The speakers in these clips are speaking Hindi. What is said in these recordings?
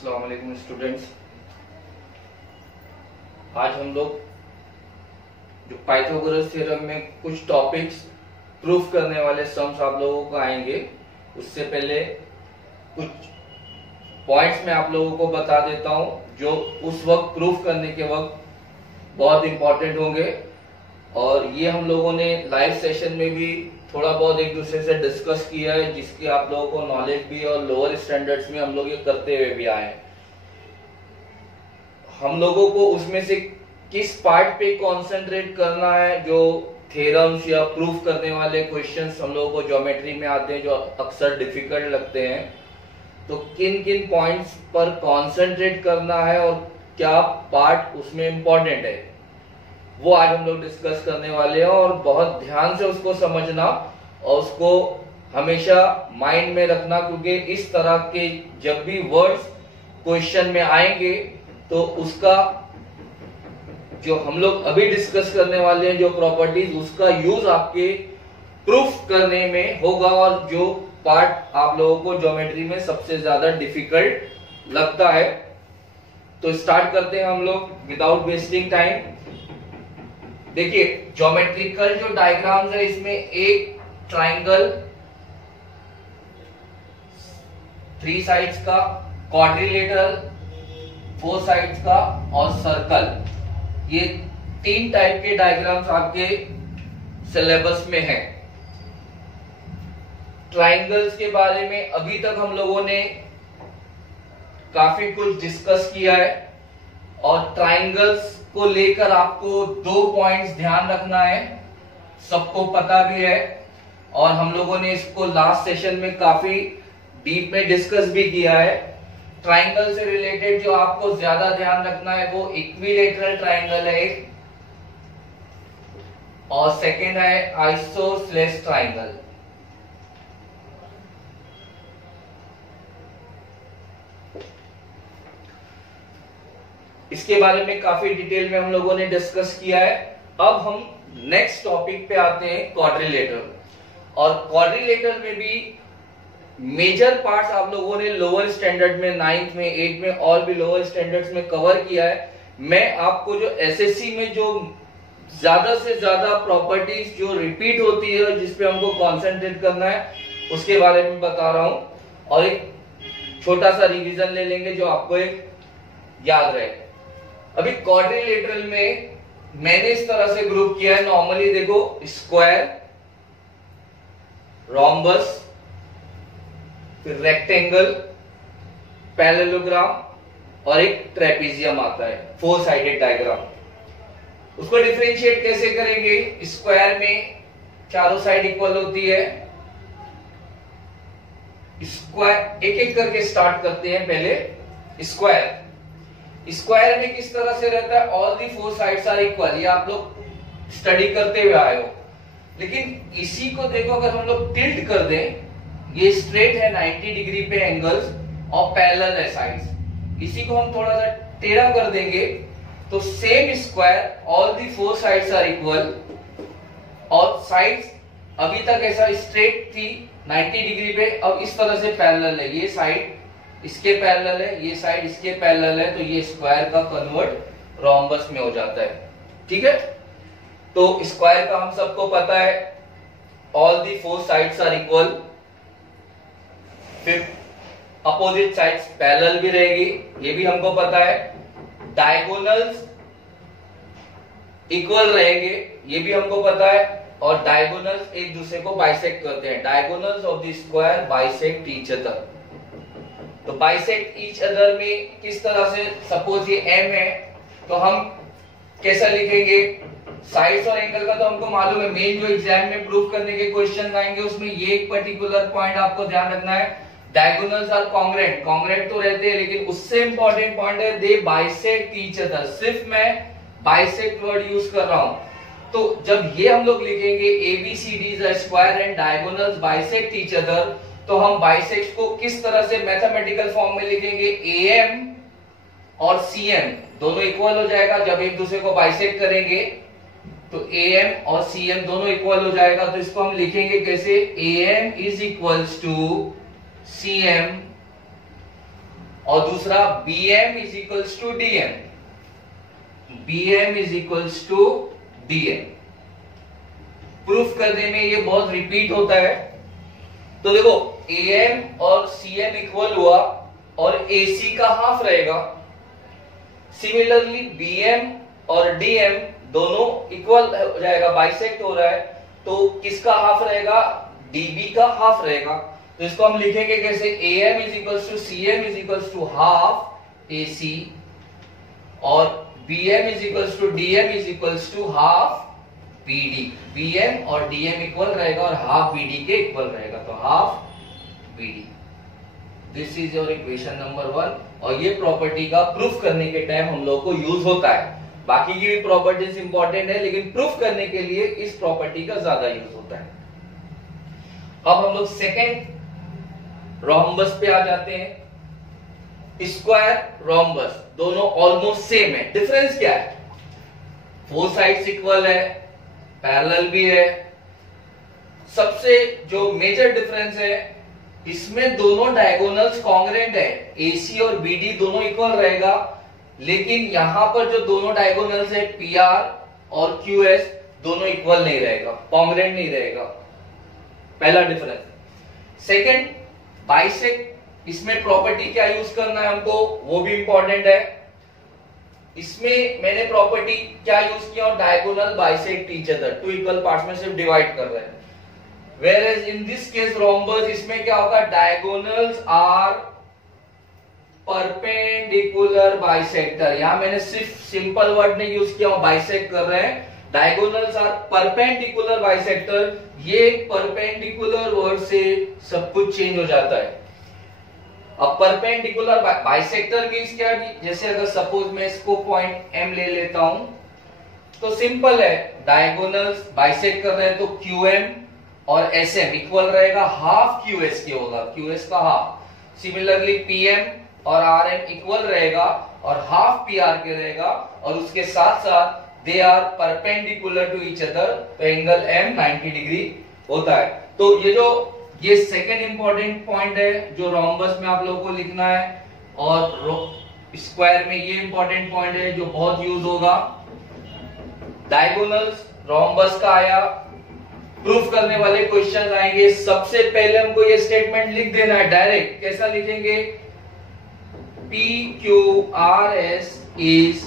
अस्सलाम वालेकुम स्टूडेंट्स। आज हम लोग जो पाइथागोरस थ्योरम में कुछ टॉपिक्स प्रूफ करने वाले सम्स आप लोगों को आएंगे, उससे पहले कुछ पॉइंट्स मैं आप लोगों को बता देता हूं जो उस वक्त प्रूफ करने के वक्त बहुत इंपॉर्टेंट होंगे। और ये हम लोगों ने लाइव सेशन में भी थोड़ा बहुत एक दूसरे से डिस्कस किया है, जिसकी आप लोगों को नॉलेज भी और लोअर स्टैंडर्ड्स में हम लोग ये करते हुए भी आए हैं। हम लोगों को उसमें से किस पार्ट पे कंसंट्रेट करना है, जो थ्योरम्स या प्रूफ करने वाले क्वेश्चंस हम लोगों को ज्योमेट्री में आते हैं जो अक्सर डिफिकल्ट लगते हैं, तो किन किन पॉइंट्स पर कंसंट्रेट करना है और क्या पार्ट उसमें इंपॉर्टेंट है, वो आज हम लोग डिस्कस करने वाले हैं। और बहुत ध्यान से उसको समझना और उसको हमेशा माइंड में रखना, क्योंकि इस तरह के जब भी वर्ड्स क्वेश्चन में आएंगे तो उसका जो हम लोग अभी डिस्कस करने वाले हैं, जो प्रॉपर्टीज, उसका यूज आपके प्रूफ करने में होगा। और जो पार्ट आप लोगों को ज्योमेट्री में सबसे ज्यादा डिफिकल्ट लगता है, तो स्टार्ट करते हैं हम लोग विदाउट वेस्टिंग टाइम। देखिए, ज्योमेट्रिकल जो डायग्राम्स है, इसमें एक ट्राइंगल 3 साइड्स का, क्वाड्रिलेटरल 4 साइड्स का और सर्कल, ये 3 टाइप के डायग्राम्स आपके सिलेबस में है। ट्राइंगल्स के बारे में अभी तक हम लोगों ने काफी कुछ डिस्कस किया है, और ट्राइंगल्स को लेकर आपको 2 पॉइंट्स ध्यान रखना है, सबको पता भी है। और हम लोगों ने इसको लास्ट सेशन में काफी डीप में डिस्कस भी किया है। ट्राइंगल से रिलेटेड जो आपको ज्यादा ध्यान रखना है वो इक्विलेटरल ट्राइंगल है एक, और सेकेंड है आइसोसेलेस ट्राइंगल। इसके बारे में काफी डिटेल में हम लोगों ने डिस्कस किया है। अब हम नेक्स्ट टॉपिक पे आते हैं, क्वाड्रिलेटरल। और क्वाड्रिलेटरल में भी मेजर पार्ट्स आप लोगों ने लोअर स्टैंडर्ड में 9th में 8th में और भी लोअर स्टैंडर्ड्स में कवर किया है। मैं आपको जो एसएससी में जो ज्यादा से ज्यादा प्रॉपर्टीज जो रिपीट होती है, जिसपे हमको कॉन्सेंट्रेट करना है, उसके बारे में बता रहा हूं। और एक छोटा सा रिवीजन ले लेंगे जो आपको एक याद रहे। अभी क्वाड्रिलेटरल में मैंने इस तरह से ग्रुप किया है। नॉर्मली देखो, स्क्वायर, रोम्बस, फिर रेक्टेंगल, पैरेललोग्राम और एक ट्रेपीजियम आता है, 4 साइडेड डायग्राम। उसको डिफरेंशिएट कैसे करेंगे? स्क्वायर में चारों साइड इक्वल होती है। स्क्वायर एक एक करके स्टार्ट करते हैं। पहले स्क्वायर में किस तरह से रहता है? All the 4 sides are equal. ये आप लोग स्टडी करते हुए आए हो। लेकिन इसी को देखो, अगर हम लोग टिल्ट कर दें, ये स्ट्रेट है 90 डिग्री पे एंगल्स और पैरेलल है साइड्स, इसी को हम थोड़ा सा टेढ़ा कर देंगे तो same square, all the 4 sides are equal, और साइड्स अभी तक ऐसा स्ट्रेट थी 90 डिग्री पे, अब इस तरह से पैरेलल है। ये साइड इसके पैरेलल है, ये साइड इसके पैरेलल है, तो ये स्क्वायर का कन्वर्ट रोम्बस में हो जाता है। ठीक है, तो स्क्वायर का हम सबको पता है, all the 4 sides are equal. फिर अपोजिट साइड्स पैरेलल भी रहेगी, ये भी हमको पता है। डायगोनल्स इक्वल रहेंगे, ये भी हमको पता है। और डायगोनल्स एक दूसरे को बाइसेक्ट करते हैं। Diagonals of the square bisect each other. तो बाइसेक्ट ईच अदर में किस तरह से, सपोज ये एम है, तो हम कैसा लिखेंगे? साइड्स और एंगल का तो हमको मालूम है। मेन जो एग्जाम में प्रूफ करने के क्वेश्चन आएंगे, उसमें ये एक पर्टिकुलर पॉइंट आपको ध्यान रखना है, डायगोनल्स आर कॉन्ग्रुएंट। कॉन्ग्रुएंट तो रहते हैं, लेकिन उससे इंपॉर्टेंट पॉइंट है दे बाइसेक्ट ईच अदर। सिर्फ मैं बाइसेक्ट वर्ड यूज कर रहा हूं। तो जब ये हम लोग लिखेंगे ABCD a square and diagonals bisect each other, तो हम बाइसेक्ट को किस तरह से मैथमेटिकल फॉर्म में लिखेंगे? AM और CM दोनों इक्वल हो जाएगा। जब एक दूसरे को बाइसेक्ट करेंगे तो AM और CM दोनों इक्वल हो जाएगा। तो इसको हम लिखेंगे कैसे? AM is equals to CM और दूसरा BM is equals to DM, BM is equals to DM। Proof करने में ये बहुत रिपीट होता है। तो देखो AM और CM इक्वल हुआ और AC का हाफ रहेगा। सिमिलरली BM और DM दोनों इक्वल हो जाएगा, बाइसेक्ट हो रहा है, तो किसका हाफ रहेगा? DB का हाफ रहेगा। तो इसको हम लिखेंगे कैसे? AM is equals to CM is equals to half AC और BM is equals to DM is equals to half BD। BM और DM इक्वल रहेगा और हाफ BD के इक्वल रहेगा, तो half BD। This is your equation number 1। और ये प्रॉपर्टी का प्रूफ करने के टाइम हम लोग को यूज होता है। बाकी की भी प्रॉपर्टीज इंपॉर्टेंट है, लेकिन प्रूफ करने के लिए इस प्रॉपर्टी का ज्यादा यूज होता है। अब हम लोग सेकेंड रोम्बस पे आ जाते हैं। स्क्वायर रोम्बस दोनों ऑलमोस्ट सेम है। डिफरेंस क्या है? 4 साइड्स इक्वल है, पैरेलल भी है। सबसे जो मेजर डिफरेंस है, इसमें दोनों डायगोनल्स कॉन्ग्रुएंट है। AC और BD दोनों इक्वल रहेगा, लेकिन यहां पर जो दोनों डायगोनल्स है PR और QS दोनों इक्वल नहीं रहेगा, कॉन्ग्रुएंट नहीं रहेगा। पहला डिफरेंस। Second, bisect. इसमें प्रॉपर्टी क्या यूज करना है हमको, वो भी इंपॉर्टेंट है। इसमें मैंने प्रॉपर्टी क्या यूज किया? Diagonal bisect each other, two equal parts में सिर्फ डिवाइड कर रहे हैं। Whereas in this case rhombus, इसमें क्या होगा? Diagonals are perpendicular bisector. यहां मैंने सिर्फ सिंपल वर्ड नहीं यूज किया, बाइसेक्ट कर रहे हैं। Diagonals are perpendicular bisector. ये परपेंडिकुलर वर्ड से सब कुछ चेंज हो जाता है। अब परपेंडिकुलर बाइसेक्टर मींस क्या? जैसे अगर सपोज मैं इसको पॉइंट M ले लेता हूं, तो सिंपल है, डायगोनल्स बाइसेक्ट कर रहे हैं, तो QM और SM इक्वल रहेगा, हाफ QS के होगा, QS का हाफ। सिमिलरली PM और RM इक्वल रहेगा और हाफ PR के रहेगा, और उसके साथ साथ they are perpendicular to each other, तो एंगल M 90 डिग्री होता है। तो ये सेकेंड इंपॉर्टेंट पॉइंट है जो रोम्बस में आप लोगों को लिखना है, और स्क्वायर में ये इंपॉर्टेंट पॉइंट है जो बहुत यूज होगा। डायगोनल्स रोम्बस का आया, प्रूफ करने वाले क्वेश्चन आएंगे। सबसे पहले हमको ये स्टेटमेंट लिख देना है डायरेक्ट। कैसा लिखेंगे? PQRS is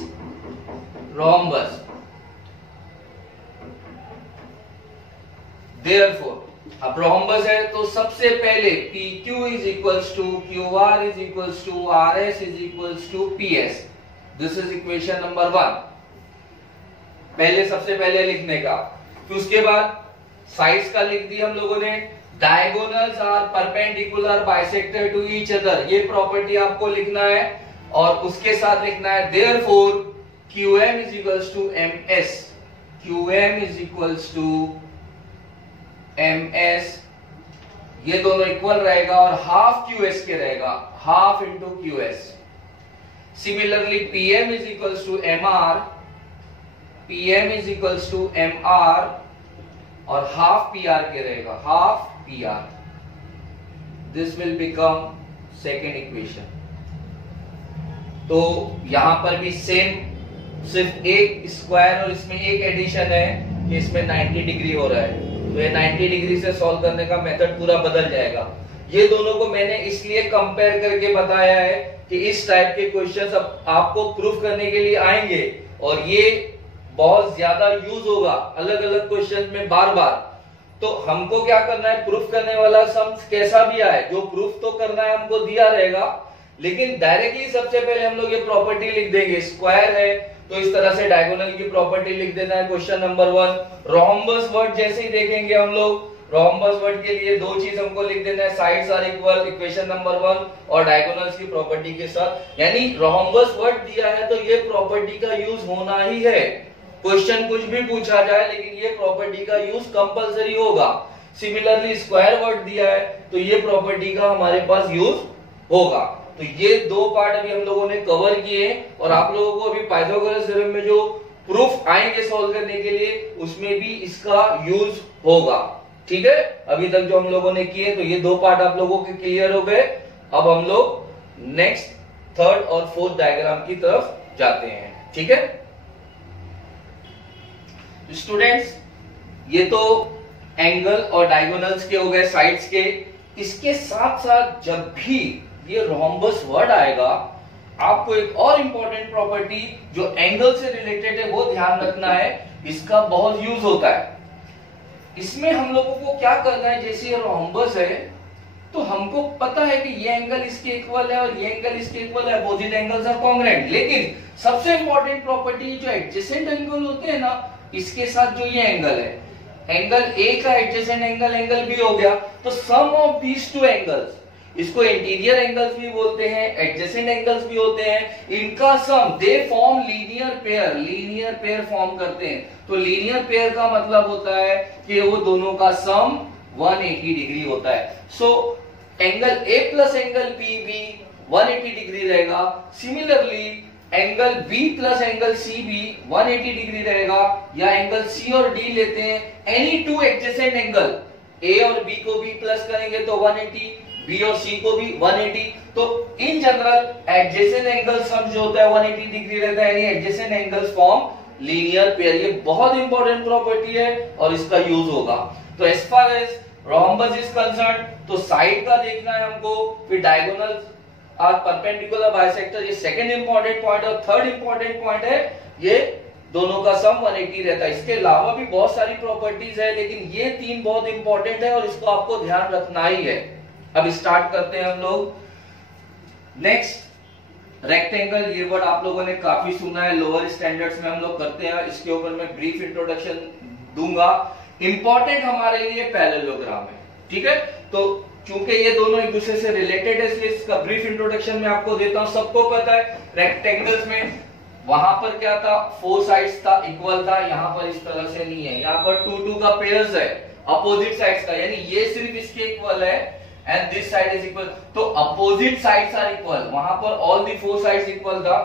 rhombus. देयरफॉर अब रोम्बस है तो सबसे पहले PQ is equals to QR is equals to RS is equals to PS। This is equation number 1। पहले सबसे पहले लिखने का, फिर उसके बाद साइड्स का लिख दिया हम लोगों ने। Diagonals are perpendicular bisector to each other, ये प्रॉपर्टी आपको लिखना है, और उसके साथ लिखना है therefore QM is equals to MS। QM is equals to MS, ये दोनों इक्वल रहेगा और हाफ QS के रहेगा, half into QS। Similarly PM is equals to MR, PM is equals to MR और हाफ PR के रहेगा, half PR। This will become second equation. तो यहां पर भी सेम, सिर्फ एक स्क्वायर और इसमें एक एडिशन है कि इसमें 90 डिग्री हो रहा है, तो ये 90 डिग्री से सॉल्व करने का मेथड पूरा बदल जाएगा। ये दोनों को मैंने इसलिए कंपेयर करके बताया है कि इस टाइप के क्वेश्चंस अब आपको प्रूफ करने के लिए आएंगे, और ये बहुत ज्यादा यूज होगा अलग अलग क्वेश्चंस में बार बार। तो हमको क्या करना है? प्रूफ करने वाला सम कैसा भी आए, जो प्रूफ तो करना है हमको दिया रहेगा, लेकिन डायरेक्टली सबसे पहले हम लोग ये प्रॉपर्टी लिख देंगे। स्क्वायर है तो इस तरह से डायगोनल की प्रॉपर्टी लिख देना है, क्वेश्चन नंबर 1। रोम्बस वर्ड जैसे ही देखेंगे हम लोग, रोम्बस वर्ड के लिए दो चीज हमको लिख देना है, sides are equal, equation number 1, और डायगोनल्स की प्रॉपर्टी के साथ। यानी रोम्बस वर्ड दिया है तो ये प्रॉपर्टी का यूज होना ही है। क्वेश्चन कुछ भी पूछा जाए, लेकिन ये प्रॉपर्टी का यूज कंपलसरी होगा। सिमिलरली स्क्वायर वर्ड दिया है तो ये प्रॉपर्टी का हमारे पास यूज होगा। तो ये दो पार्ट अभी हम लोगों ने कवर किए, और आप लोगों को अभी पाइथागोरस थ्योरम में जो प्रूफ आएंगे सॉल्व करने के लिए, उसमें भी इसका यूज होगा। ठीक है, अभी तक जो हम लोगों ने किए, तो ये दो पार्ट आप लोगों के क्लियर हो गए। अब हम लोग नेक्स्ट थर्ड और फोर्थ डायग्राम की तरफ जाते हैं। ठीक है स्टूडेंट्स, ये तो एंगल और डायगोनल्स के हो गए, साइड्स के। इसके साथ साथ जब भी ये रोम्बस वर्ड आएगा, आपको एक और इंपॉर्टेंट प्रॉपर्टी जो एंगल से रिलेटेड है वो ध्यान रखना है। इसका बहुत यूज होता है। इसमें हम लोगों को क्या करना है, जैसे ये रोम्बस है तो हमको पता है कि ये एंगल इसके इक्वल है और ये एंगल इसके इक्वल है, अपोजिट एंगल्स आर कॉन्ग्रुएंट। लेकिन सबसे इंपॉर्टेंट प्रॉपर्टी जो एडजेसेंट एंगल होते हैं ना, इसके साथ जो ये एंगल है, एंगल ए का एडजेसेंट एंगल एंगल बी हो गया, तो sum of these two angles, इसको इंटीरियर एंगल्स भी बोलते हैं, एडजेसेंट एंगल्स भी होते हैं, इनका sum they form linear pair, linear pair form करते हैं। तो लीनियर पेयर का मतलब होता है कि वो दोनों का सम 180 डिग्री होता है। So angle A plus angle B भी 180 डिग्री रहेगा। Similarly angle B plus angle C भी 180 डिग्री रहेगा। या एंगल सी और डी लेते हैं, एनी टू एडजेसेंट एंगल, ए और बी को भी प्लस करेंगे तो 180, बी और सी को भी 180। तो in general adjacent angle sum जो होता है 180 डिग्री रहता है, यानी adjacent angles form linear pair. ये बहुत इंपॉर्टेंट प्रॉपर्टी है और इसका यूज होगा। तो as far as rhombus is concern, तो साइड का देखना है हमको, फिर डायगोनल आर परपेंडिकुलर बाइसेक्टर, ये सेकंड इंपॉर्टेंट पॉइंट। और थर्ड इंपॉर्टेंट पॉइंट है ये दोनों का सम 180 रहता है। इसके अलावा भी बहुत सारी प्रॉपर्टीज है, लेकिन ये तीन बहुत इंपॉर्टेंट है और इसको आपको ध्यान रखना ही है। अब स्टार्ट करते हैं हम लोग। नेक्स्ट रेक्टेंगल, ये वर्ड आप लोगों ने काफी सुना है, लोअर स्टैंडर्ड्स में हम लोग करते हैं। इसके ऊपर मैं ब्रीफ इंट्रोडक्शन दूंगा। इंपॉर्टेंट हमारे लिए पैरेललोग्राम है। ठीक है, तो चूंकि ये दोनों एक दूसरे से रिलेटेड है, इसलिए इसका ब्रीफ इंट्रोडक्शन मैं आपको देता हूं। सबको पता है रेक्टेंगल्स में वहां पर क्या था, 4 साइड्स था, इक्वल था। यहां पर इस तरह से नहीं है, यहां पर 2 2 का पेयर्स है अपोजिट साइड्स का, यानी ये सिर्फ इसके इक्वल है and this side is equal. तो अपोजिट साइड्स आर इक्वल, वहां पर ऑल दी 4 साइड्स इक्वल था।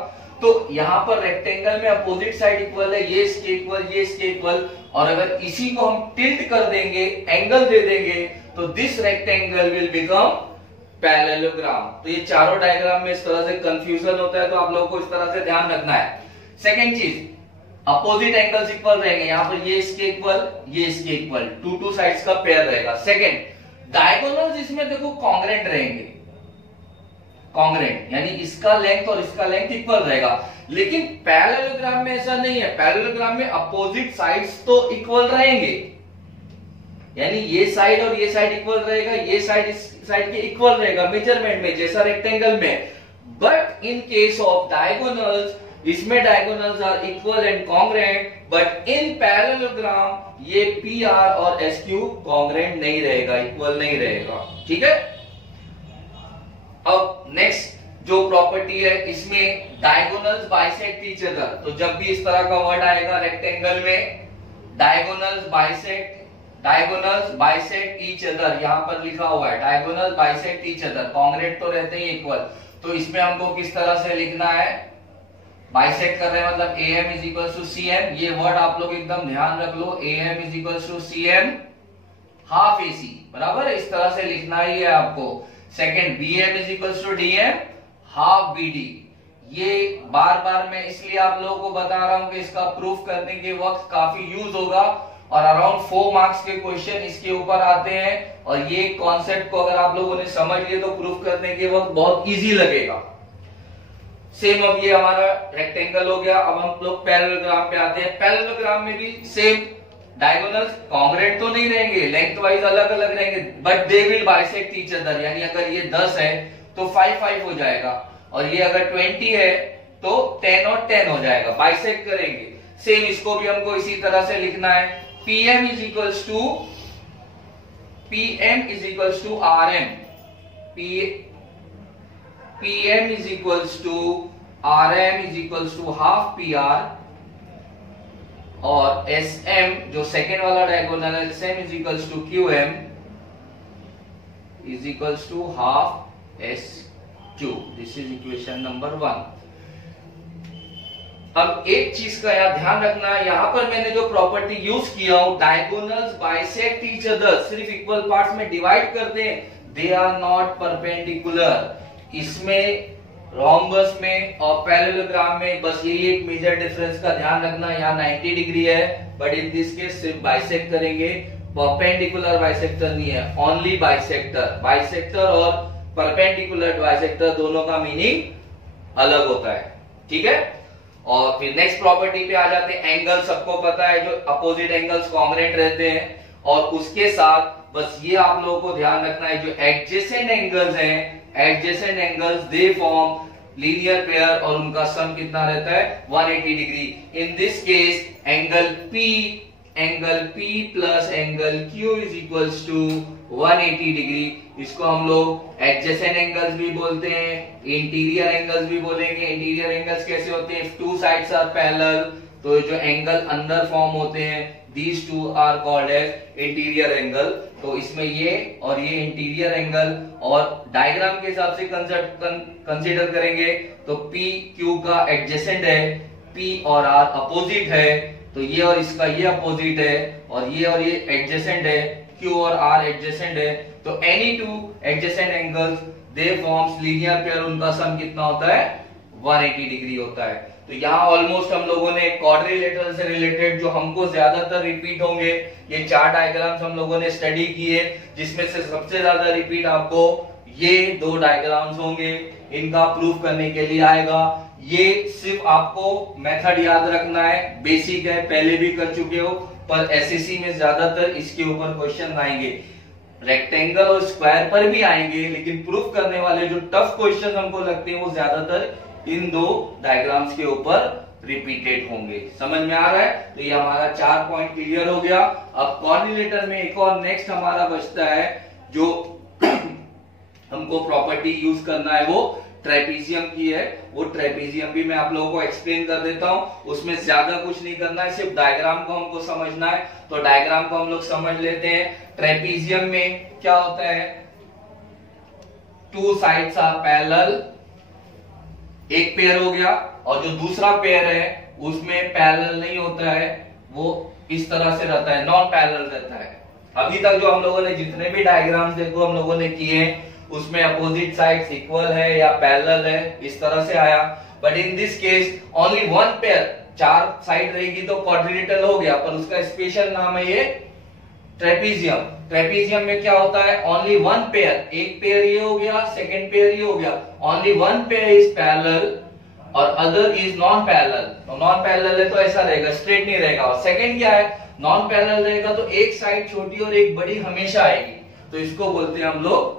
तो यहां पर रेक्टेंगल में अपोजिट साइड इक्वल है, ये इसके इक्वल, ये इसके इक्वल। और अगर इसी को हम टिल्ट कर देंगे, एंगल दे देंगे, तो this rectangle will become parallelogram. तो ये चारों डायग्राम में इस तरह से कंफ्यूजन होता है, तो आप लोगों को इस तरह से ध्यान रखना है। सेकेंड चीज, अपोजिट एंगल्स इक्वल रहेंगे, यहां पर ये इसके इक्वल, ये इसके इक्वल, 2 साइड्स का पेयर रहेगा। सेकेंड, डायगोनल्स इसमें देखो कॉन्ग्रुएंट रहेंगे, कॉन्ग्रुएंट यानी इसका लेंथ और इसका लेंथ इक्वल रहेगा। लेकिन पैरेललोग्राम में ऐसा नहीं है। पैरेललोग्राम में अपोजिट साइड्स तो इक्वल रहेंगे, यानी ये साइड और ये साइड इक्वल रहेगा, ये साइड इस साइड के इक्वल रहेगा मेजरमेंट में, जैसा रेक्टेंगल में। But in case of diagonals, इसमें diagonals are equal and congruent, but in parallelogram ये पी आर और एस क्यू कॉन्ग्रुएंट नहीं रहेगा, इक्वल नहीं रहेगा। ठीक है, अब नेक्स्ट जो प्रॉपर्टी है, इसमें डायगोनल्स बाइसेक्ट ईच अदर। तो जब भी इस तरह का वर्ड आएगा रेक्टेंगल में, डायगोनल्स बाइसेक्ट ईच अदर, यहां पर लिखा हुआ है diagonal bisect each other, congruent तो रहते ही इक्वल। तो इसमें हमको किस तरह से लिखना है, बाइसेक्ट कर रहे हैं मतलब AM is equal to CM। ये वर्ड आप लोग एकदम ध्यान रख लो, AM is equal to CM half AC, बराबर, इस तरह से लिखना ही है आपको। Second, BM is equal to DM half BD। ये बार बार मैं इसलिए आप लोगों को बता रहा हूं कि इसका प्रूफ करने के वक्त काफी यूज होगा और अराउंड 4 मार्क्स के क्वेश्चन इसके ऊपर आते हैं। और ये कॉन्सेप्ट को अगर आप लोगों ने समझ लिया तो प्रूफ करने के वक्त बहुत इजी लगेगा। सेम, अब ये हमारा रेक्टेंगल हो गया। अब हम लोग पैरेललोग्राम पे आते हैं। पैरेललोग्राम में भी सेम, डायगोनल्स कॉन्ग्रुएंट तो नहीं रहेंगे, लेंथ वाइज अलग अलग रहेंगे, but they will bisect each other. यानी अगर ये 10 है तो 5 5 हो जाएगा, और ये अगर 20 है तो 10 और 10 हो जाएगा, बाइसेक्ट करेंगे। सेम इसको भी हमको इसी तरह से लिखना है। PM is equals to RM, PM is equals to RM is equals to half PR, और SM जो सेकेंड वाला डायगोनल है, SM is equals to QM is equals to half SQ। This is equation number 1। अब एक चीज का यार ध्यान रखना है, यहां पर मैंने जो प्रॉपर्टी यूज किया हूं, डायगोनल्स बाइसेक्ट ईच अदर, सिर्फ इक्वल पार्ट्स में डिवाइड करते हैं, दे आर नॉट परपेंडिकुलर। इसमें रोम्बस में और पैरेललोग्राम में बस यही एक मेजर डिफरेंस का ध्यान रखना, यहाँ 90 डिग्री है बट इन दिस केस सिर्फ बाइसेक्ट करेंगे, परपेंडिकुलर बाइसेक्टर नहीं है, ओनली बाइसेक्टर। बाइसेक्टर और परपेंडिकुलर बाइसेक्टर दोनों का मीनिंग अलग होता है, ठीक है। और फिर नेक्स्ट प्रॉपर्टी पे आ जाते हैं, एंगल सबको पता है जो अपोजिट एंगल्स कॉन्ग्रुएंट रहते हैं, और उसके साथ बस ये आप लोगों को ध्यान रखना है जो एडजेसेंट एंगल्स हैं, adjacent angles they form linear pair और उनका सम कितना रहता है 180 degree. In this case angle P plus angle Q is equals to 180 degree. इसको हम लोग एडजेसेंट एंगल्स भी बोलते हैं, इंटीरियर एंगल्स भी बोलेंगे। इंटीरियर एंगल्स कैसे होते हैं, टू साइड्स आर पैरेलल, तो जो एंगल अंदर फॉर्म होते हैं these two are called as interior angle. तो इसमें ये और ये इंटीरियर एंगल, और डायग्राम के हिसाब से कंसीडर करेंगे तो P Q का एडजेसेंट है, P और R अपोजिट है, तो ये और इसका ये अपोजिट है, और ये एडजेसेंट है, Q और R एडजेसेंट है। तो एनी टू एडजेसेंट एंगल्स दे फॉर्म्स लीनियर पेयर, उनका सम कितना होता है 180 डिग्री होता है। तो यहाँ ऑलमोस्ट हम लोगों ने क्वाड्रिलेटरल से रिलेटेड जो हमको ज्यादातर रिपीट होंगे, ये 4 डायग्राम्स हम लोगों ने स्टडी किए, जिसमें से सबसे ज्यादा रिपीट आपको ये 2 डायग्राम्स होंगे, इनका प्रूफ करने के लिए आएगा। ये सिर्फ आपको मेथड याद रखना है, बेसिक है, पहले भी कर चुके हो, पर एसएससी में ज्यादातर इसके ऊपर क्वेश्चन आएंगे। रेक्टेंगल और स्क्वायर पर भी आएंगे, लेकिन प्रूफ करने वाले जो टफ क्वेश्चन हमको लगते हैं वो ज्यादातर इन 2 डायग्राम्स के ऊपर रिपीटेड होंगे। समझ में आ रहा है? तो ये हमारा 4 पॉइंट क्लियर हो गया। अब कोऑर्डिनेटर में एक और नेक्स्ट हमारा बचता है जो हमको प्रॉपर्टी यूज करना है, वो ट्रेपीजियम की है। वो ट्रेपीजियम भी मैं आप लोगों को एक्सप्लेन कर देता हूं, उसमें ज्यादा कुछ नहीं करना है, सिर्फ डायग्राम को हमको समझना है। तो डायग्राम को हम लोग समझ लेते हैं। ट्रेपीजियम में क्या होता है, 2 साइड्स आर पैरेलल, एक पेयर हो गया, और जो दूसरा पेयर है उसमें पैरेलल नहीं होता है, वो इस तरह से रहता है, नॉन पैरेलल रहता है। अभी तक जो हम लोगों ने जितने भी डायग्राम्स देखो हम लोगों ने किए उसमें अपोजिट साइड्स इक्वल है या पैरेलल है, इस तरह से आया। But in this case only one pair, 4 side रहेगी तो क्वाड्रिलेटरल हो गया, पर उसका स्पेशल नाम है ये ट्रेपीजियम। ट्रेपीजियम में क्या होता है, ओनली वन पेयर, एक पेयर ये हो गया, सेकंड पेयर ये हो गया, only one pair is parallel और अदर इज नॉन पैरेलल। तो नॉन पैरेलल है तो ऐसा रहेगा, स्ट्रेट नहीं रहेगा। और सेकंड क्या है, नॉन पैरेलल रहेगा तो एक साइड छोटी और एक बड़ी हमेशा आएगी, तो इसको बोलते हैं हम लोग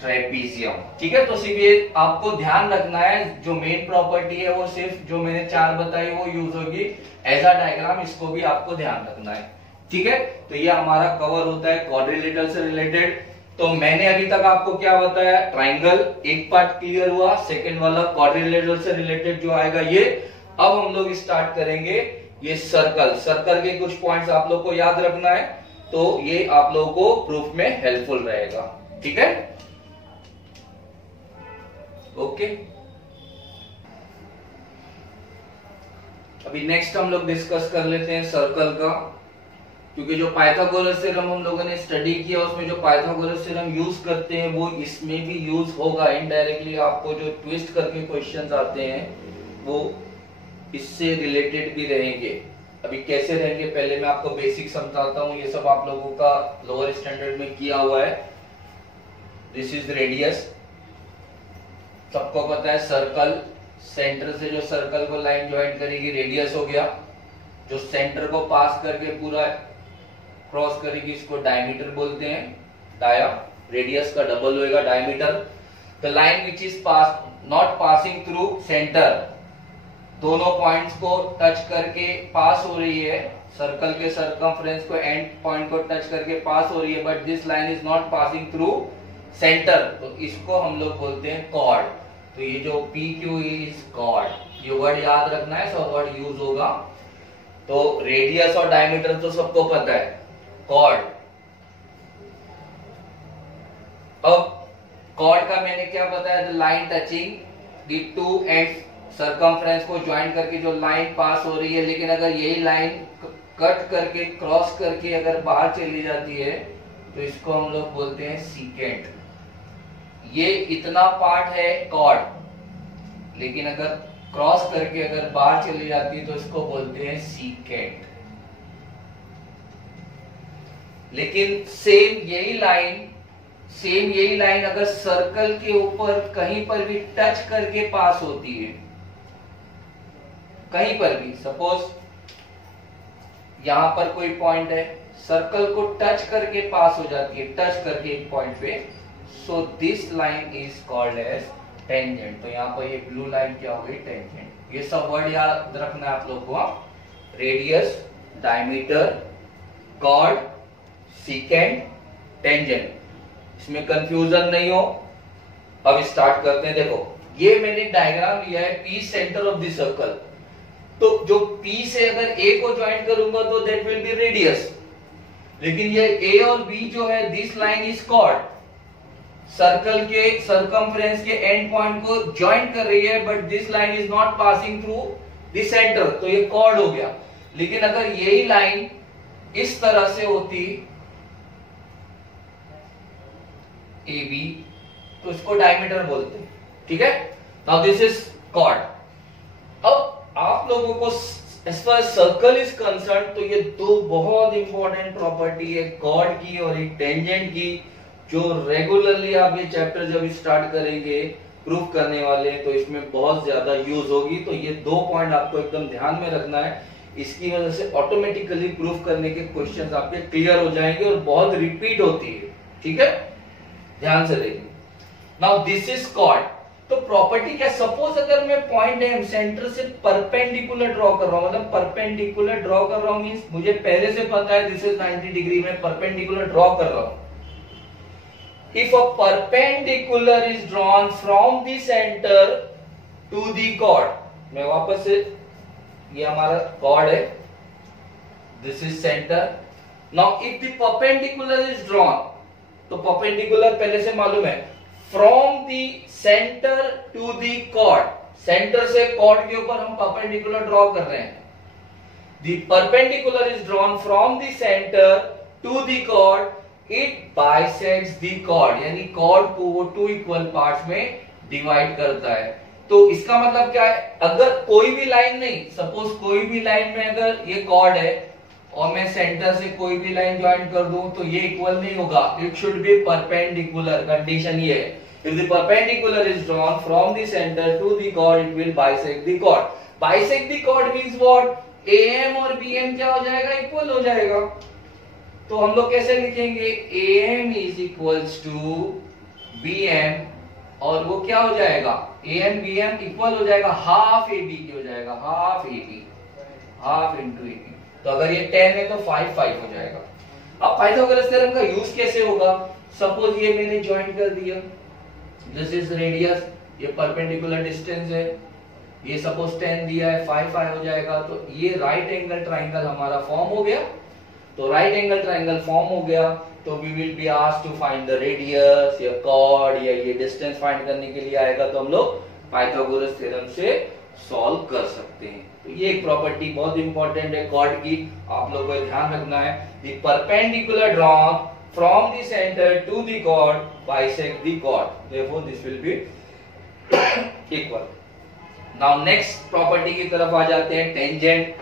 ट्रेपीजियम। ठीक है, तो सिर्फ ये आपको ध्यान रखना है, जो मेन प्रॉपर्टी है वो सिर्फ जो मैंने 4 बताई वो यूज होगी एज अ डायग्राम, इसको भी आपको ध्यान रखना है। ठीक है, तो ये हमारा कवर होता है क्वाड्रिलेटरल से रिलेटेड। तो मैंने अभी तक आपको क्या बताया, ट्राइंगल एक पार्ट क्लियर हुआ, सेकंड वाला क्वाड्रिलेटरल से रिलेटेड जो आएगा ये। अब हम लोग स्टार्ट करेंगे ये सर्कल। सर्कल के कुछ पॉइंट्स आप लोग को याद रखना है, तो ये आप लोगों को प्रूफ में हेल्पफुल रहेगा। ठीक है, ओके। अभी नेक्स्ट हम लोग डिस्कस कर लेते हैं सर्कल का, क्योंकि जो पाइथागोरस थ्योरम हम लोगों ने स्टडी किया उसमें जो पाइथागोरस थ्योरम यूज करते हैं वो इसमें भी यूज होगा इनडायरेक्टली। आपको जो ट्विस्ट करके क्वेश्चंस आते हैं वो इससे रिलेटेड भी रहेंगे। अभी कैसे रहेंगे पहले मैं आपको बेसिक समझाता हूँ, ये सब आप लोगों का लोअर स्टैंडर्ड में किया हुआ है। दिस इज रेडियस, सबको पता है सर्कल, सेंटर से जो सर्कल को लाइन ज्वाइन करेगी रेडियस हो गया, जो सेंटर को पास करके पूरा क्रॉस करेगी इसको डायमीटर बोलते हैं, डाया। रेडियस का डबल होएगा diameter. The line which is pass not passing through centre, दोनों पॉइंट्स को टच करके पास हो रही है, सर्कल के सर्कमफ्रेंस को एंड पॉइंट को टच करके पास हो रही है, but this line is not passing through centre, तो इसको हम लोग बोलते हैं कॉर्ड। तो ये जो PQ इज कॉर्ड, ये वर्ड याद रखना है, सब वर्ड यूज होगा। तो रेडियस और डायमीटर तो सबको पता है, कॉर्ड। अब कॉर्ड का मैंने क्या बताया, the line touching the 2 ends, circumference को ज्वाइन करके जो लाइन पास हो रही है, लेकिन अगर यही लाइन कट करके क्रॉस करके अगर बाहर चली जाती है तो इसको हम लोग बोलते हैं सीकेंट। ये इतना पार्ट है कॉर्ड, लेकिन अगर क्रॉस करके अगर बाहर चली जाती है तो इसको बोलते हैं सीकेंट। लेकिन सेम यही लाइन अगर सर्कल के ऊपर कहीं पर भी टच करके पास होती है, कहीं पर भी, सपोज यहां पर कोई पॉइंट है, सर्कल को टच करके पास हो जाती है, टच करके एक पॉइंट पे, so this line is called as tangent. तो यहाँ पर ये ब्लू लाइन क्या हो गई? टेंजेंट। ये सब वर्ड याद रखना है आप लोग को। Radius, diameter, chord, secant, tangent, इसमें कंफ्यूजन नहीं हो। अब स्टार्ट करते हैं। देखो ये मैंने डायग्राम लिया है P centre of the circle. तो जो पी से अगर ए को ज्वाइन करूंगा तो दैट विल बी रेडियस, लेकिन ये ए और बी जो है, this line is chord, circle के सर्कमफ्रेंस के एंड पॉइंट को ज्वाइन कर रही है, but this line is not passing through the centre, तो ये कॉर्ड हो गया। लेकिन अगर यही लाइन इस तरह से होती ए बी, तो इसको डायमीटर बोलते हैं। ठीक है, नाउ दिस इज कॉर्ड। अब आप लोगों को as far circle is concern, तो ये दो बहुत इंपॉर्टेंट प्रॉपर्टी है, कॉर्ड की और एक टेंजेंट की, जो रेगुलरली आप ये चैप्टर जब स्टार्ट करेंगे प्रूव करने वाले हैं तो इसमें बहुत ज्यादा यूज होगी। तो ये दो पॉइंट आपको एकदम ध्यान में रखना है, इसकी वजह से ऑटोमेटिकली प्रूफ करने के क्वेश्चंस आपके क्लियर हो जाएंगे और बहुत रिपीट होती है। ठीक है, ध्यान से देखिए। Now this is chord. तो प्रॉपर्टी क्या, सपोज अगर मैं पॉइंट एम सेंटर से परपेंडिकुलर ड्रॉ कर रहा हूं, मतलब परपेंडिकुलर ड्रॉ कर रहा हूं मींस मुझे पहले से पता है दिस इज 90 डिग्री में परपेंडिकुलर ड्रॉ कर रहा हूं। If a perpendicular is drawn from the center to the chord, मैं वापस से, ये हमारा chord है, this is center. Now if the perpendicular is drawn, तो perpendicular पहले से मालूम है, from the center to the chord, center से chord के ऊपर हम perpendicular draw कर रहे हैं। The perpendicular is drawn from the center to the chord, it bisects the chord, यानी chord को वो टू इक्वल पार्ट्स में डिवाइड करता है। तो इसका मतलब क्या है, अगर कोई भी लाइन नहीं, सपोज कोई भी लाइन में अगर ये chord है और मैं सेंटर से कोई भी लाइन ज्वाइन कर दूं तो ये इक्वल नहीं होगा, it should be perpendicular. Condition ये है, if the perpendicular is drawn from the center to the chord, it will bisect the chord. Bisect the chord means what? AM और BM क्या हो जाएगा? इक्वल हो जाएगा। तो हम लोग कैसे लिखेंगे? AM is equals to BM, और वो क्या हो जाएगा? AM BM इक्वल हो जाएगा, हाफ AB की हो जाएगा, half AB, half into AB। तो अगर ये 10 है तो 5 5 हो जाएगा। अब पाइथागोरस थ्योरम का यूज कैसे होगा? सपोज ये मैंने ज्वाइन कर दिया, दिस इज रेडियस, ये परपेंडिकुलर डिस्टेंस है, ये सपोज 10 दिया है, 5 5 हो जाएगा। तो ये राइट एंगल ट्राइंगल हमारा फॉर्म हो गया। तो राइट एंगल ट्राइंगल फॉर्म हो गया तो we will be asked to find the radius या कॉर्ड या ये डिस्टेंस फाइंड करने के लिए आएगा, तो हम लोग पाइथागोरस थ्योरम से सॉल्व कर सकते हैं। तो ये एक प्रॉपर्टी बहुत इंपॉर्टेंट है कॉर्ड की, आप लोगों को ध्यान रखना है। The perpendicular drawn from the centre to the chord bisect the chord, therefore this will be equal. Now next property की तरफ आ जाते हैं, टेंजेंट।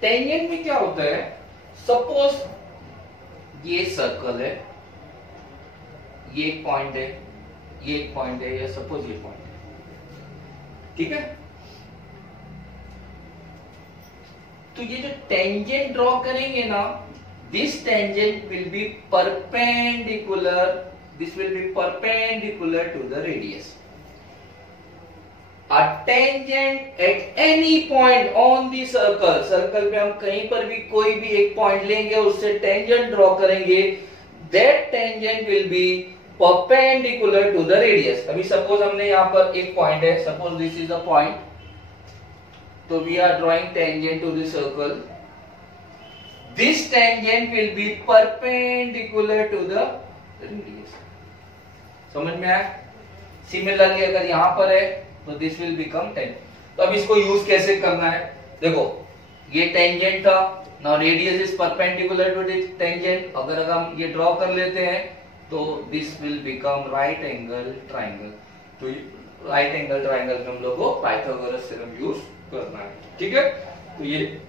टेंजेंट में क्या होता है, सपोज ये सर्कल है, ये एक पॉइंट है, ये एक पॉइंट है, या सपोज ये पॉइंट है, ठीक है। तो ये जो टेंजेंट ड्रॉ करेंगे ना, this tangent will be perpendicular, this will be perpendicular to the radius. A tangent at any point on the circle, circle में हम कहीं पर भी कोई भी एक पॉइंट लेंगे, उससे टेंजेंट ड्रॉ करेंगे, that tangent will be perpendicular to the radius। अभी सपोज हमने यहाँ पर एक पॉइंट है, suppose this is a point, तो we are drawing tangent to the circle, this tangent will be perpendicular to the radius। समझ में आया? सिमिलरली अगर यहाँ पर है तो दिस विल बिकम 10। तो अब इसको यूज कैसे करना है, देखो ये टेंजेंट था, now radius is perpendicular to this tangent. अगर हम ये ड्रॉ कर लेते हैं तो this will become right angle triangle. तो राइट एंगल ट्राइंगल में हम लोग को पाइथागोरस थ्योरम यूज करना है, ठीक है। तो ये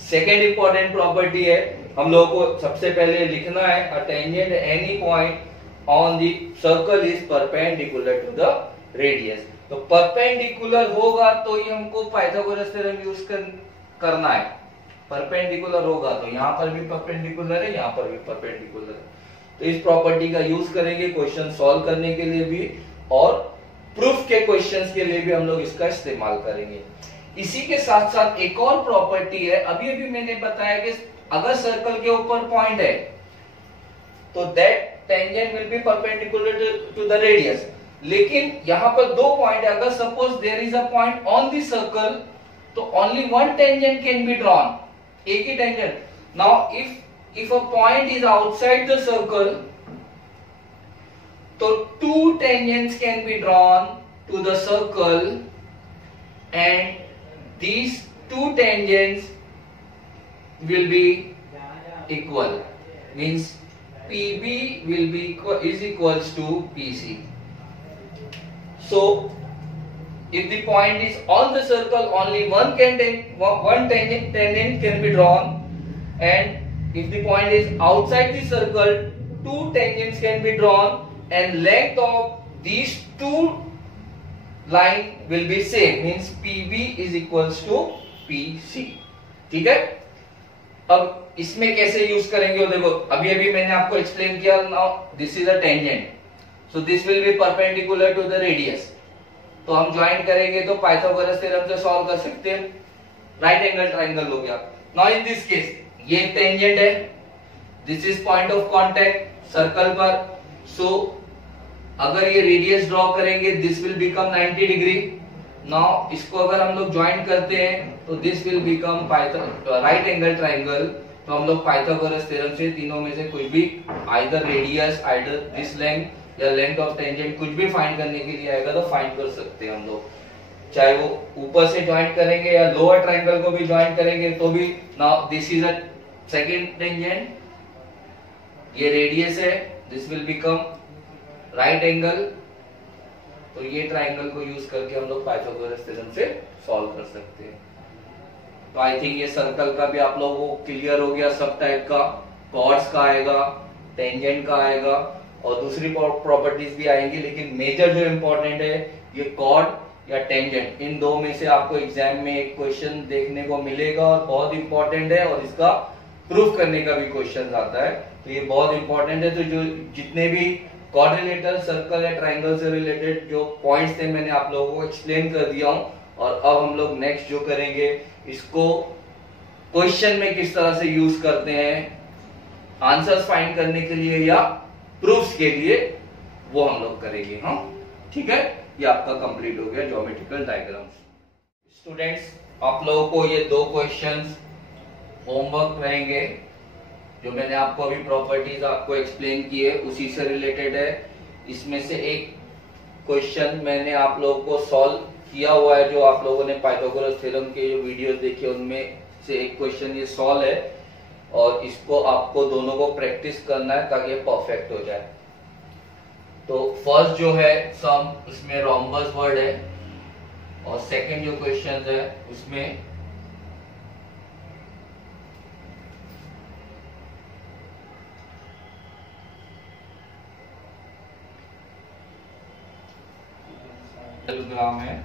सेकेंड इंपॉर्टेंट प्रॉपर्टी है, हम लोगों को सबसे पहले लिखना है a tangent any point on the circle is perpendicular to the radius. तो परपेंडिकुलर होगा तो ये हमको पाइथागोरस थ्योरम यूज करना है। परपेंडिकुलर होगा तो यहाँ पर भी परपेंडिकुलर है, यहाँ पर भी परपेंडिकुलर है, तो इस प्रॉपर्टी का यूज करेंगे क्वेश्चन सॉल्व करने के लिए भी और प्रूफ के क्वेश्चंस के लिए भी हम लोग इसका इस्तेमाल करेंगे। इसी के साथ साथ एक और प्रॉपर्टी है, अभी अभी मैंने बताया कि अगर सर्कल के ऊपर पॉइंट है तो that tangent will be perpendicular to the radius. लेकिन यहां पर दो पॉइंट है, अगर suppose there is a point on the circle तो only one tangent can be drawn, एक ही tangent. Now if a point is outside the circle, so two tangents can be drawn to the circle and these two tangents will be equal, means PB will be is equals to PC. So if the point is on the circle, only one tangent can be drawn, and if the point is outside the circle, two tangents can be drawn and length of these two line will be same, means PB is equals to PC, ठीक है। अब इसमें कैसे यूज करेंगे, देखो अभी अभी मैंने आपको एक्सप्लेन किया, now this is a tangent, so this will be perpendicular to the radius, तो हम ज्वाइन करेंगे तो पाइथागोरस थ्योरम से सॉल्व कर सकते हैं, राइट एंगल ट्राइंगल हो गया। नाउ इन दिस केस ये टेंजेंट है, this is point of contact circle पर, सो अगर ये रेडियस ड्रॉ करेंगे this will become 90 degree. Now इसको अगर हम लोग ज्वाइन करते हैं तो this will become right angle triangle. तो हम लोग पाइथागोरस थ्योरम से तीनों में से कुछ भी, either radius, either this length या लेंथ ऑफ टेंजेंट, कुछ भी फाइंड करने के लिए आएगा तो फाइंड कर सकते हैं हम लोग, चाहे वो ऊपर से ज्वाइन करेंगे या लोअर ट्राइंगल को भी ज्वाइन करेंगे तो भी। Now this is a second tangent, ये रेडियस है, this will become right angle, तो ये ट्राइंगल को यूज करके हम लोग पाइथागोरस थ्योरम से सॉल्व कर सकते हैं। तो आई थिंक ये सर्कल का भी आप लोगों को क्लियर हो गया, सब टाइप का, कॉर्ड्स का आएगा, टेंजेंट का आएगा और दूसरी प्रॉपर्टीज भी आएंगी, लेकिन मेजर जो इंपॉर्टेंट है ये कॉर्ड या टेंजेंट, इन दो में से आपको एग्जाम में एक क्वेश्चन देखने को मिलेगा और बहुत इंपॉर्टेंट है, और इसका प्रूफ करने का भी क्वेश्चन आता है, तो ये बहुत इंपॉर्टेंट है। तो जो जितने भी क्वाड्रिलेटरल, सर्कल या ट्राइंगल से रिलेटेड जो पॉइंट्स थे मैंने आप लोगों को एक्सप्लेन कर दिया हूं, और अब हम लोग नेक्स्ट जो करेंगे इसको क्वेश्चन में किस तरह से यूज करते हैं आंसर्स फाइंड करने के लिए या प्रूफ्स के लिए, वो हम लोग करेंगे। हाँ ठीक है, ये आपका कंप्लीट हो गया ज्योमेट्रिकल डायग्राम्स। स्टूडेंट्स, आप लोगों को ये दो क्वेश्चंस होमवर्क रहेंगे, जो मैंने आपको अभी प्रॉपर्टीज आपको एक्सप्लेन की है उसी से रिलेटेड है। इसमें से एक क्वेश्चन मैंने आप लोगों को सॉल्व किया हुआ है, जो आप लोगों ने पाइथागोरस थ्योरम के जो वीडियोस देखे उनमें से एक क्वेश्चन ये सॉल्व है, और इसको आपको दोनों को प्रैक्टिस करना है ताकि ये परफेक्ट हो जाए। तो फर्स्ट जो है सम, उसमें रोम्बस वर्ड है, और सेकंड जो क्वेश्चन है उसमें ग्राम है।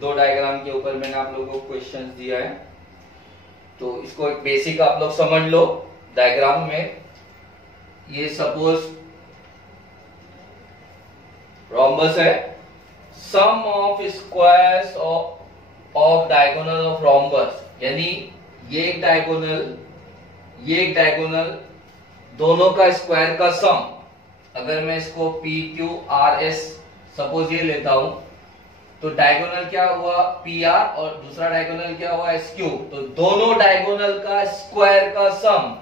दो डायग्राम के ऊपर मैंने आप लोगों को क्वेश्चंस दिया है, तो इसको एक बेसिक आप लोग समझ लो। डायग्राम में ये सपोज रोम्बस है, sum of squares of diagonal of rhombus, यानी ये एक डायगोनल, ये एक डायगोनल, दोनों का स्क्वायर का सम। अगर मैं इसको P Q R S suppose ये लेता हूं, तो डायगोनल क्या हुआ पी आर और दूसरा डायगोनल क्या हुआ एस क्यू, तो दोनों डायगोनल का स्क्वायर का sum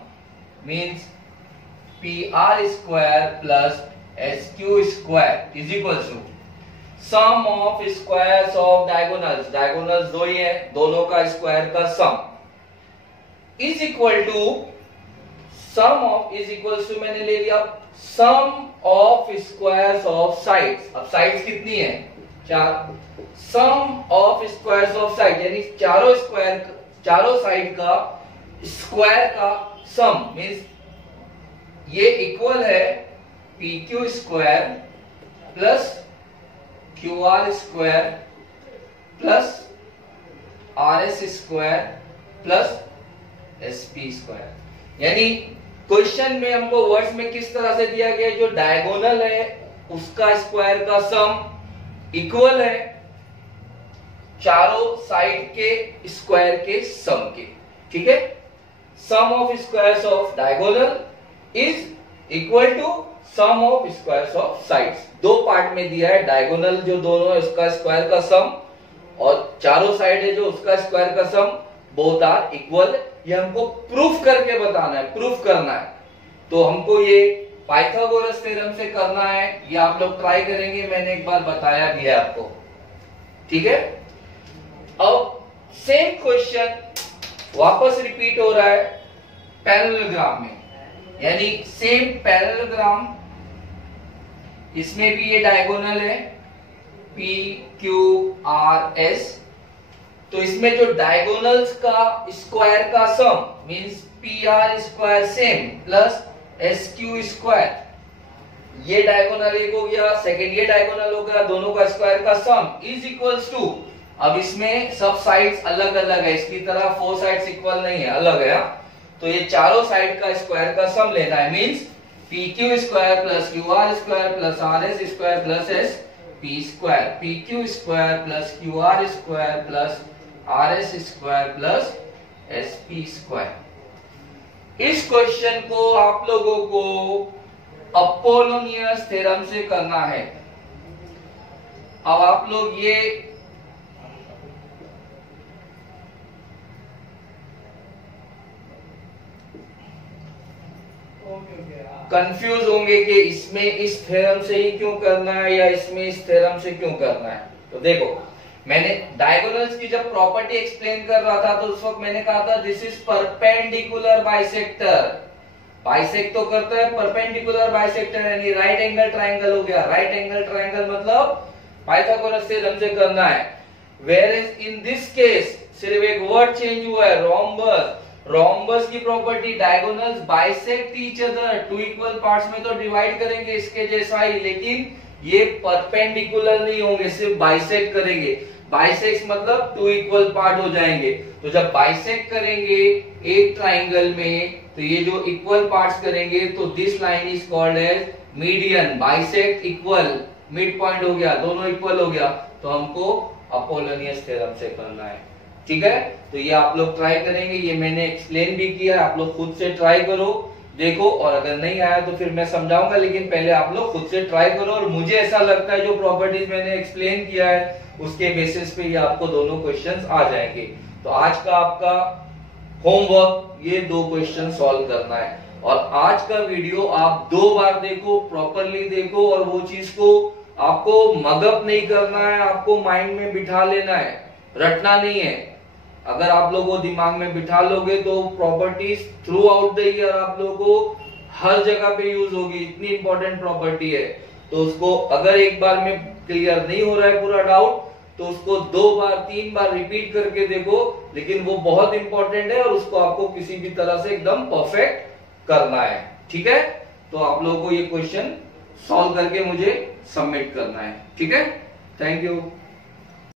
means P R square plus S Q square is equal to sum of squares of diagonals, diagonals दो ही है, दोनों का स्क्वायर का sum is equal to sum of, is equal to मैंने ले लिया sum of squares of sides. अब साइड्स कितनी है? 4। Sum of squares of side यानी चारों स्क्वायर, चारों साइड का स्क्वायर का सम मींस ये इक्वल है P Q square plus Q R square plus R S square plus S P square. यानी क्वेश्चन में हमको वर्ड्स में किस तरह से दिया गया, जो डायगोनल है उसका स्क्वायर का सम इक्वल है चारों साइड के स्क्वायर के सम के। ठीक है, sum of squares of diagonal is equal to sum of squares of sides. दो पार्ट में दिया है, डायगोनल जो दोनों है उसका स्क्वायर का सम और चारों साइड है जो उसका स्क्वायर का सम, बोथ आर इक्वल। ये हमको प्रूफ करके बताना है, प्रूफ करना है। तो हमको ये पाइथागोरस थ्योरम से करना है, ये आप लोग ट्राई करेंगे, मैंने एक बार बताया भी है आपको। ठीक है, अब सेम क्वेश्चन वापस रिपीट हो रहा है पैरेललोग्राम में, यानी सेम पैरेललोग्राम, इसमें भी ये डायगोनल है पी क्यू आर एस। तो इसमें जो डायगोनल्स का स्क्वायर का sum means P R square same plus S Q square, ये डायगोनल एक हो गया, सेकेंड ये डायगोनल हो गया, दोनों का स्क्वायर का सम इज इक्वल्स टू, अब इसमें सब साइड्स अलग अलग है, इसकी तरह 4 साइड्स इक्वल नहीं है, अलग है। तो ये चारों साइड का स्क्वायर का सम लेना है, means P Q square plus Q R square plus R S square plus S P square, P Q square plus Q R square plus R S square plus S P square. इस क्वेश्चन को आप लोगों को अपोलोनियस थ्योरम से करना है। अब आप लोग ये कंफ्यूज होंगे कि इसमें इस थ्योरम से ही क्यों करना है या इसमें इस थ्योरम से क्यों करना है। तो देखो, मैंने डायगोनल्स की जब प्रॉपर्टी एक्सप्लेन कर रहा था तो उस वक्त मैंने कहा था this is perpendicular bisector. Bisect तो करता है परपेंडिकुलर बाइसेक्टर, यानी राइट एंगल ट्रायंगल हो गया। राइट एंगल ट्रायंगल मतलब पाइथागोरस थ्योरम से करना है। Where is in this case सिर्फ एक वर्ड चेंज हुआ है, रोम्बस। रोम्बस की property diagonals bisect each other, two equal parts में तो डिवाइड करेंगे इसके जैसा ही, लेकिन ये परपेंडिकुलर नहीं होंगे, सिर्फ बाइसेक्ट करेंगे। बाइसेक्ट मतलब टू इक्वल पार्ट हो जाएंगे। तो जब बाइसेक्ट करेंगे एक ट्राइंगल में तो ये जो इक्वल पार्ट्स करेंगे तो this line is called as median. Bisect equal, mid point हो गया, दोनों इक्वल हो गया, तो हमको अपोलोनियस थ्योरम से करना है। ठीक है, तो ये आप लोग ट्राई करेंगे, ये मैंने एक्सप्लेन भी किया, आप लोग खुद से ट्राई करो, देखो, और अगर नहीं आया तो फिर मैं समझाऊंगा, लेकिन पहले आप लोग खुद से ट्राई करो। और मुझे ऐसा लगता है जो प्रॉपर्टीज मैंने एक्सप्लेन किया है उसके बेसिस पे ये आपको दोनों क्वेश्चंस आ जाएंगे। तो आज का आपका होमवर्क ये 2 क्वेश्चन सॉल्व करना है, और आज का वीडियो आप 2 बार देखो, प्रॉपरली देखो, और वो चीज को आपको मगअप नहीं करना है, आपको माइंड में बिठा लेना है, रटना नहीं है। अगर आप लोगों को दिमाग में बिठा लोगे तो properties through out the year आप लोगों को हर जगह पे यूज होगी, इतनी इंपॉर्टेंट प्रॉपर्टी है। तो उसको अगर एक बार में क्लियर नहीं हो रहा है पूरा डाउट तो उसको 2 बार 3 बार रिपीट करके देखो, लेकिन वो बहुत इंपॉर्टेंट है और उसको आपको किसी भी तरह से एकदम परफेक्ट करना है। ठीक है, तो आप लोगों को ये क्वेश्चन सॉल्व करके मुझे सबमिट करना है। ठीक है, थैंक यू।